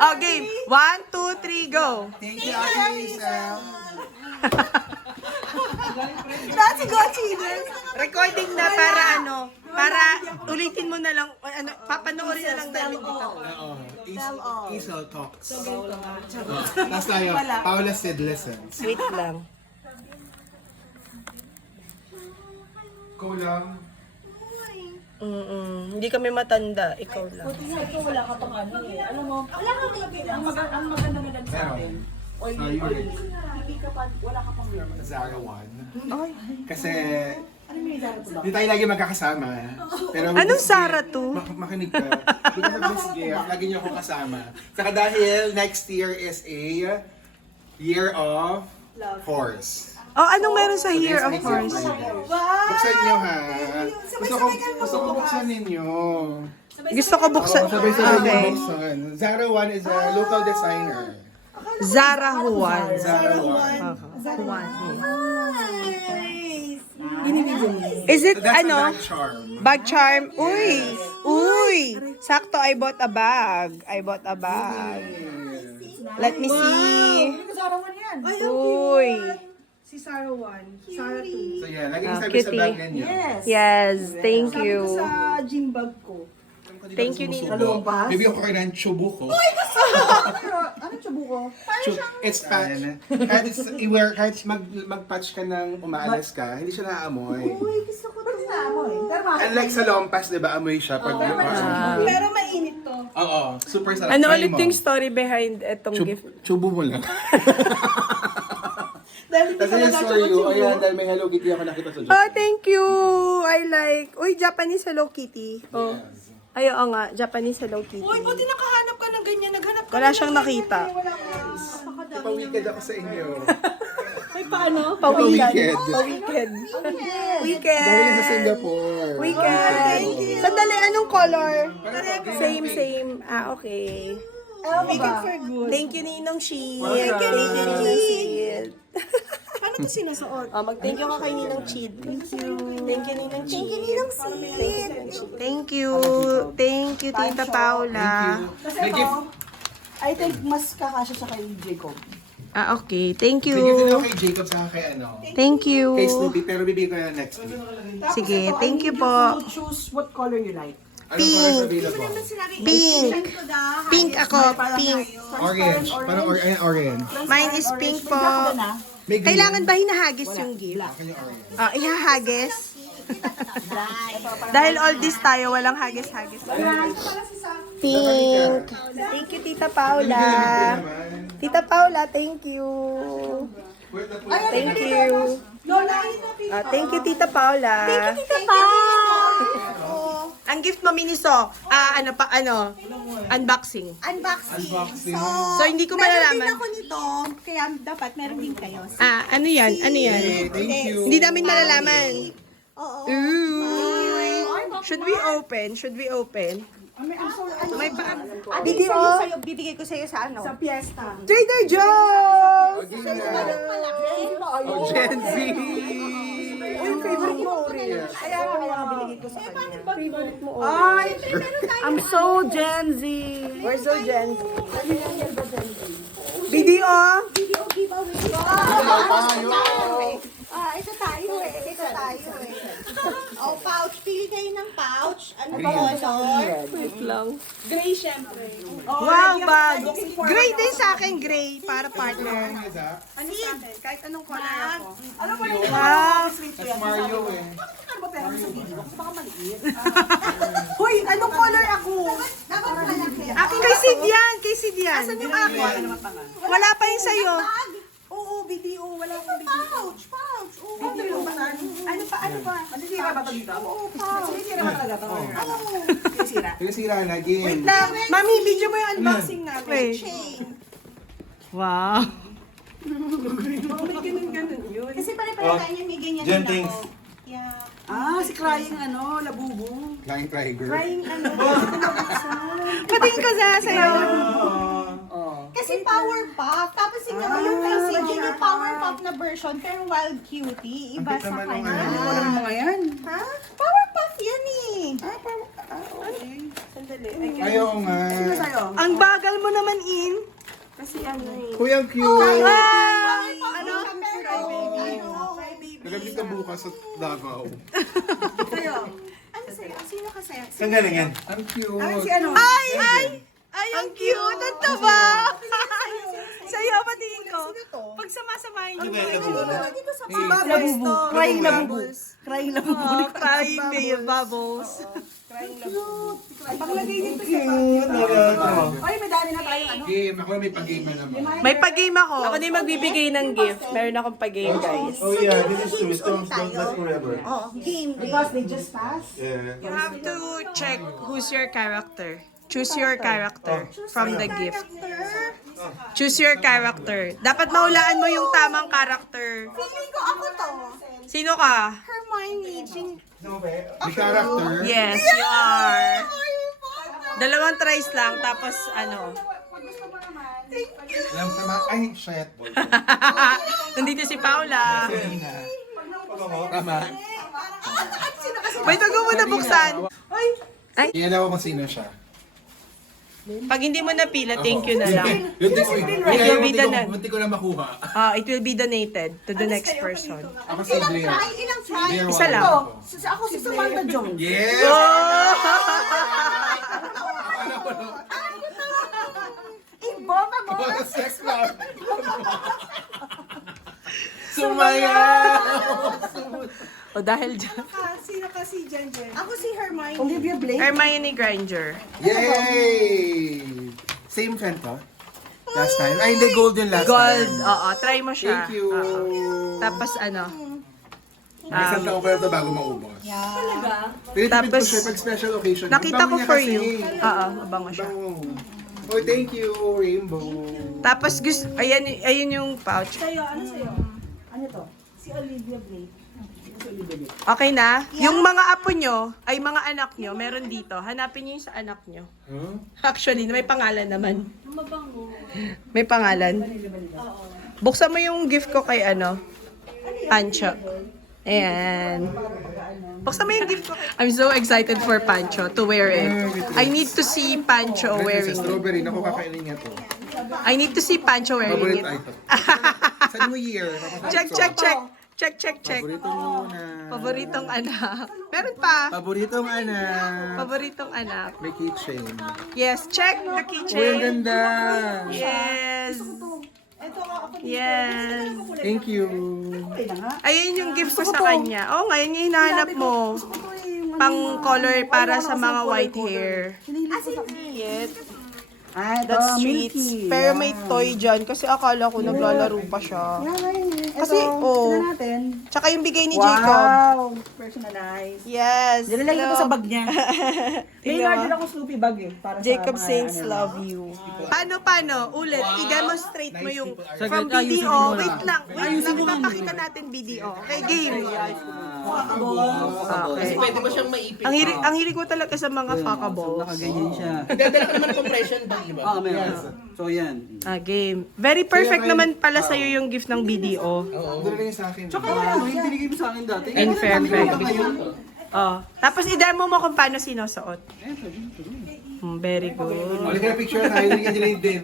Oh, game. 1, 2, 3, go. Thank you, Ate Hazel. That's a gochi. Recording na para para ulitin mo na lang, papanoorin na lang namin dito. Oo. Hazel talks. Tapos tayo, Paula said listens. Wait lang. Ikaw lang. Hindi kami matanda, ikaw lang. Wala ka pang ano eh. Alam mo, wala kang ang maganda na lang sa atin. Oy, hindi ka pa, wala ka pang Zara 1. Ay. Kasi, ano yung Zara to ba? hindi tayo lagi magkakasama. Pero Anong Zara to? Makinig ka. Because of this gift, lagi niyo akong kasama. Saka dahil next year is a year of horse. Oh, anong meron sa Year of Next Horse? year, Buksan niyo ha. Gusto ko buksan ninyo. Gusto ko buksan. Sabay-sabay Okay. yung buksan. Zara 1 is a local designer. Zara Juan. Zara 1. Juan. Nice. Is it, That's a ano? bag charm. Bag charm? Uy! Uy! Sakto, I bought a bag. I bought a bag. Let me see. Zara 1 yan. Uy! Si Zara 1. Zara 2. So yeah, laging sabi sa cutie. bag ninyo. Yes. Yes, thank Sabi ko you. sa gym bag ko. Thank you, Nino. Lumabas? Maybe ako kayo ng chubo ko. Ano chubo ko? It's patch. Kahit kahit mag-patch ka ng umaalas ka, hindi siya naaamoy. Uy, gusto ko ito na mo eh. Unlike sa lompas, di ba, amoy siya pag Pero mainit to. Oo, super sarap. Ano Try ulit mo. yung story behind etong gift? Chubo mo lang. Dahil hindi Kasi ka yung story nagkachubo. ko, ayan, dahil may Hello Kitty ako nakita sa Oh, Japan. thank you. I like. Uy, Japanese Hello Kitty. Oh. Ay, oo nga. Japanese Hello Kitty. Uy, buti nakahanap ka ng ganyan. Naghanap ka Wala ng siyang ganyan. nakita. Wala ka. Ipa-weekend ako sa inyo. May paano? Ipa-weekend. Pa-weekend. Dahil Weekend. sa Singapore. Weekend. Sandali, anong color? Same. Ah, okay. Make it for good. Thank you, Ninong Sheet. Welcome. Thank you, Ninong Sheet. Paano to sinusuot? Oh, mag-thank you ka kay Ninong Cheat. Thank you. Thank you, Ninong Cheat. Thank you, Ninong Cheat. Thank you. Thank you, Tita Paula. Kasi May gift. I think mas kakasya siya kay Jacob. Ah, okay. Thank Bigyan din you. ako kay Jacob sa kay ano. Thank you. Kay Snoopy, pero bibigyan ko na next week. Tapos Sige, ito, thank I you need po. to choose what color you like. Anong colors available? Pink. Pink ako. Pink. Orange. Parang orange. Mine is pink po. May green. Kailangan ba hinahagis yung gift? Akin yung orange. Ah, ihahagis? Dahil all this tayo, walang hagis-hagis. Pink. Thank you, Tita Paula. Tita Paula, thank you. Thank you. Ah, thank you, Tita Paula. Thank you, Tita Paula. Ang gift mo, Miniso, unboxing. Unboxing. So, hindi ko Meron din malalaman. ako nito, kaya dapat meron din kayo. Ah, ano yan? Ano yan? Thank you. Hindi namin malalaman. Oo. Ooh. Should we open? Should we open? May pa... Bibigay ko sa'yo sa ano? Sa piyesta. Trader Joe's! Oh, Gen Z! Uy, favorite mo, Ori. Kaya binigay ko sa kanya. Favorite mo, Ori. Ay, I'm so Gen Z. We're so Gen Z. Video! Video giveaway. Ito tayo eh. Oh, pouch. Pili kayo ng pouch. Ano ba color? Wait lang. Gray, syempre. Wow, bag! Gray din sa akin, gray. Para partner. Kahit anong color ako. Alam mo, Wow! That's Mario eh. ano ba pera mo sa video? Kasi baka maliit. Hoy, anong color ako? Dapat malaki. Akin kay Sid yan! Kay Sid yan! Asan yung akin? Wala pa yung sa'yo. Oo, video. Wala akong video. Pouch. Oo. Video ba? Ano pa? Masisira ba ito dito? Oo, pouch. Masisira ba talaga ito? Oo. Masisira. Kaya sila na, game. Wait lang. Mami, video mo yung unboxing namin. Chain. Wow. Oh, may ganun yun. Kasi pare-pare tayo niya may ganyan Jen, din thanks. ako. Yeah. Si crying labubo. Flying Tiger. Crying Patingin ko sa'yo. Kasi power puff. Tapos tingnan mo yung kay CJ, yung power puff na version, pero wild cutie. Iba Ang sa naman ng kanya. ano. Ano mga yan? Ha? Power puff yan eh. Ayaw nga. Ang bagal mo naman, In. Kasi ano eh. Kuya, ang cute. Ano? Nagabit ka bukas sa Davao. Ano sa'yo? Sino ka sa'yo? Saan galingan? Ang cute. Ay, ang cute. Ang taba. Sa'yo, patingin ko. Pag samasamahin niyo. Dito sa Crying na bubu. Crying na bubu. Oh, crying may bubbles. Paglagay dito sa Ay, may dali na tayo ano. Game. Ako may pag-game na naman. May pag-game ako. Ako din magbibigay ng gift. Meron akong pag-game, guys. Oh yeah, this is true. Storms don't last forever. game. Because they just passed. Yeah. You have to check who's your character. Choose your character from the gift. Choose your character. Dapat mahulaan mo yung tamang character. Feeling ko ako to. Sino ka? Hermione. The character. Yes, you are. Dalawang tries lang, tapos ano. Alam sama. Ay, shit. Nandito si Paula. Tama. Wait, wag mo muna buksan. Ialaw ko kung sino siya. Pag hindi mo napila, thank you na lang. Yun din ko. Munti ko na makuha. It will be donated to the next person. Ako si Blair. Ilang try? Blair Isa lang. Ako si Samantha Jones. Yes! Ibomba mo. Mga sex lang. Sumaya! O dahil dyan. Sino ka si Jen Jen? Ako si Hermione. Olivia Blake. Hermione Granger. Yay! Same friend to? Last time? Ay, hindi, gold yun last Gold. time. Oo, try mo siya. Thank you. Oo. Tapos ano? Isang taon pa ito bago maubos. Talaga? Pinitipid ko Tapos, siya pag special occasion. Nakita Ang ko bango niya for kasi. you. Oo, mabango siya. Bango. Oh, thank you, Rainbow. Tapos ayan yung pouch. Sa'yo, ano sa'yo? Ano to? Si Olivia Blake. Si Olivia Blake. Okay na? Yung mga apo nyo, ay mga anak nyo, meron dito. Hanapin nyo yung sa anak nyo. Huh? Actually, may pangalan naman. May pangalan. Buksan mo yung gift ko kay Pancho. Ayan. Buksan mo yung gift ko. I'm so excited for Pancho to wear it. I need to see Pancho Sa wearing it. strawberry, naku, kakainin niya to. I need to see Pancho wearing Favorite it. item. Sa New Year. Check. Paborito muna. Paboritong anak. Meron pa. Paboritong anak. Paboritong anak. May keychain. Yes, check the Uy, ang keychain. ganda. Yes. Yes. Thank you. Ayun yung gift ko sa kanya. Oh, ngayon yung hinahanap mo. Pang color para sa mga white hair. Ay, That's sweets. Pero may toy dyan kasi akala ko naglalaro pa siya. Kasi, natin. Tsaka yung bigay ni Jacob. Wow! Personalized. Yes. Nilalagay ko sa bag niya. May Tingnan mo. order ako Snoopy bag eh. Para Jacob sa mga, Saints ano, love you. Paano? Ulit, i-demonstrate mo yung from BDO. Wait lang. Papakita natin BDO. Okay, game. Okay. Pwede mo siyang maipit. Ang hilig ko talaga sa mga fuckables. Nakaganyan siya. Dadala ka naman ng compression bag, di ba? Meron. So yan. Game. Very perfect naman pala sa'yo yung gift ng BDO. Doon rin sa akin. Tsaka ano, yung binigay mo sa akin dati. In Fairfax. Ngayon. Tapos i-demo mo kung paano sinusuot. Very good. Ulit ka na picture tayo. Hindi ka din.